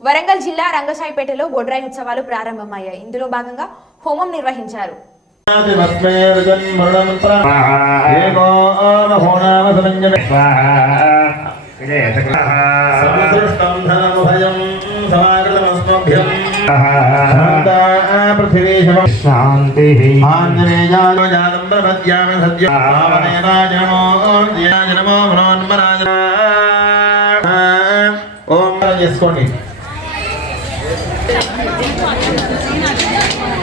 వరంగల్ జిల్లా రంగసాయిపేటలో బొడ్రాయి ఉత్సవాలు ప్రారంభమయ్యాయి ఇందులో భాగంగా హోమం నిర్వహించారు శాంతి ప్రపద్యామి జనమో ఓం చేసుకోండి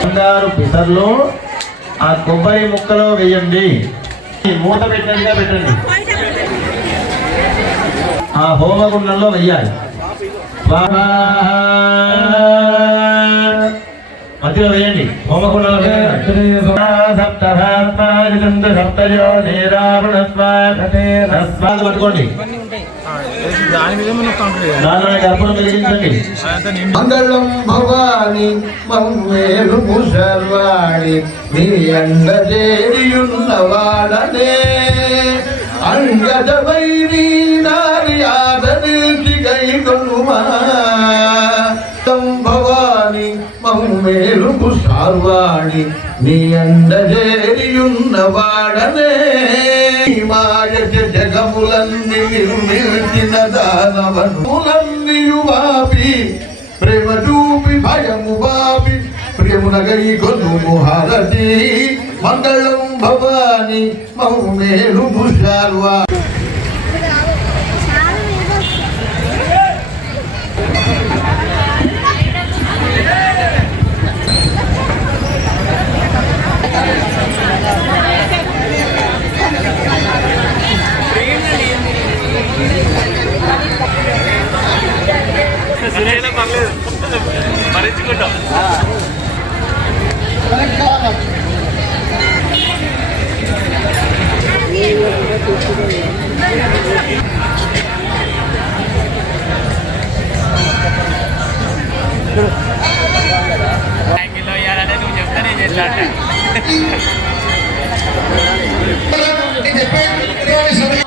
బంగారు పిసర్లు ఆ కొబ్బరి ముక్కలో వేయండి. ఈ మూత పెట్టినట్టుగా పెట్టండి. ఆ హోమగుండంలో వెయ్యాలి. మధ్యలో వేయండి. హోమగుండంలో పట్టుకోండి దానిలో గర్భం వెలిగించండి మంగళం భవాని మమ్మేలు ముసర్వాడి నీ అండ చేరియున్నవాడనే అంగద వైరి ముసార్వాడి నీ అండ చేరియున్నవాడనే మాయ జగములన్నీ నిర్మించిన దానవనులన్నీయు వాపి ప్రేమ చూపి భయము వాపి ప్రేమునగై కొను హారతి మంగళం భవాని మౌమేలు ముషాల్వా యాంగిల్లో ఇవ్వాలని నువ్వు చెప్తే నేను చేస్తా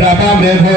प्रताप देखो